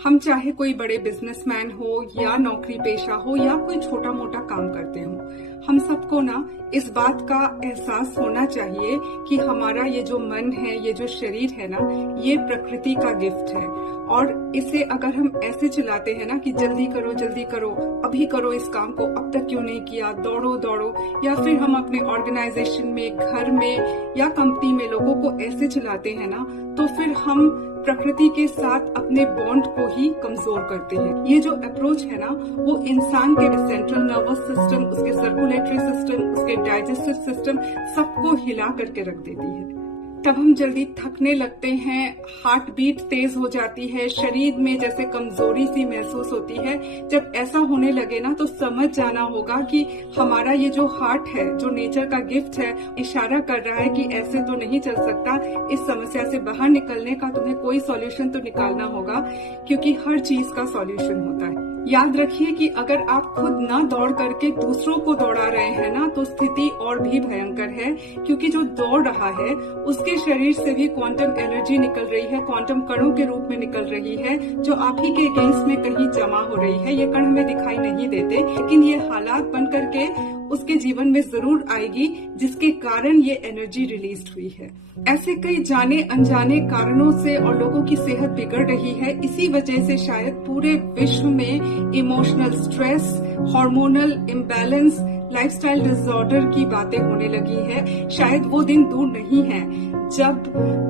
हम चाहे कोई बड़े बिजनेसमैन हो या नौकरी पेशा हो या कोई छोटा मोटा काम करते हो, हम सबको ना इस बात का एहसास होना चाहिए कि हमारा ये जो मन है, ये जो शरीर है ना, ये प्रकृति का गिफ्ट है। और इसे अगर हम ऐसे चलाते हैं ना कि जल्दी करो, अभी करो इस काम को, अब तक क्यों नहीं किया, दौड़ो दौड़ो, या फिर हम अपने ऑर्गेनाइजेशन में, घर में या कंपनी में लोगों को ऐसे चलाते हैं ना, तो फिर हम प्रकृति के साथ अपने बॉन्ड को ही कमजोर करते हैं। ये जो अप्रोच है ना, वो इंसान के सेंट्रल नर्वस सिस्टम, उसके सर्कुलेटरी सिस्टम, उसके डाइजेस्टिव सिस्टम सबको हिला करके रख देती है। तब हम जल्दी थकने लगते हैं, हार्ट बीट तेज हो जाती है, शरीर में जैसे कमजोरी सी महसूस होती है। जब ऐसा होने लगे ना, तो समझ जाना होगा कि हमारा ये जो हार्ट है, जो नेचर का गिफ्ट है, इशारा कर रहा है कि ऐसे तो नहीं चल सकता, इस समस्या से बाहर निकलने का तुम्हें कोई सॉल्यूशन तो निकालना होगा, क्योंकि हर चीज का सॉल्यूशन होता है। याद रखिए कि अगर आप खुद ना दौड़ करके दूसरों को दौड़ा रहे हैं ना, तो स्थिति और भी भयंकर है, क्योंकि जो दौड़ रहा है उसके शरीर से भी क्वांटम एनर्जी निकल रही है, क्वांटम कणों के रूप में निकल रही है, जो आप ही के अगेंस्ट में कहीं जमा हो रही है। ये कण हमें दिखाई नहीं देते, लेकिन ये हालात बन करके उसके जीवन में जरूर आएगी, जिसके कारण ये एनर्जी रिलीज हुई है। ऐसे कई जाने अनजाने कारणों से और लोगों की सेहत बिगड़ रही है। इसी वजह से शायद पूरे विश्व में emotional stress, hormonal imbalance, lifestyle disorder की बातें होने लगी है। शायद वो दिन दूर नहीं है जब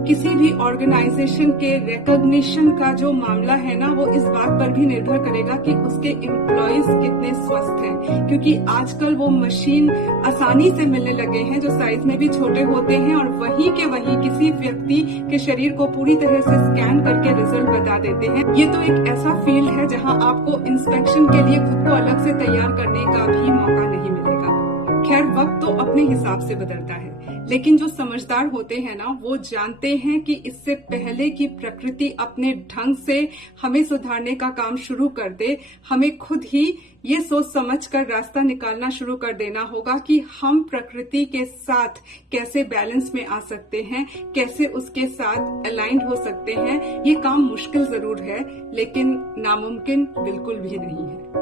किसी भी ऑर्गेनाइजेशन के रिकॉग्निशन का जो मामला है ना, वो इस बात पर भी निर्भर करेगा कि उसके एम्प्लॉयज कितने स्वस्थ हैं, क्योंकि आजकल वो मशीन आसानी से मिलने लगे हैं, जो साइज में भी छोटे होते हैं और वहीं के वहीं किसी व्यक्ति के शरीर को पूरी तरह से स्कैन करके रिजल्ट बता देते हैं। ये तो एक ऐसा फील्ड है जहां आपको इंस्पेक्शन के लिए खुद को अलग से तैयार करने का भी मौका नहीं मिलेगा। खैर, वक्त तो अपने हिसाब से बदलता है, लेकिन जो समझदार होते हैं ना, वो जानते हैं कि इससे पहले कि प्रकृति अपने ढंग से हमें सुधारने का काम शुरू कर दे, हमें खुद ही ये सोच समझ कर रास्ता निकालना शुरू कर देना होगा कि हम प्रकृति के साथ कैसे बैलेंस में आ सकते हैं, कैसे उसके साथ अलाइंड हो सकते हैं। ये काम मुश्किल जरूर है, लेकिन नामुमकिन बिल्कुल भी नहीं है।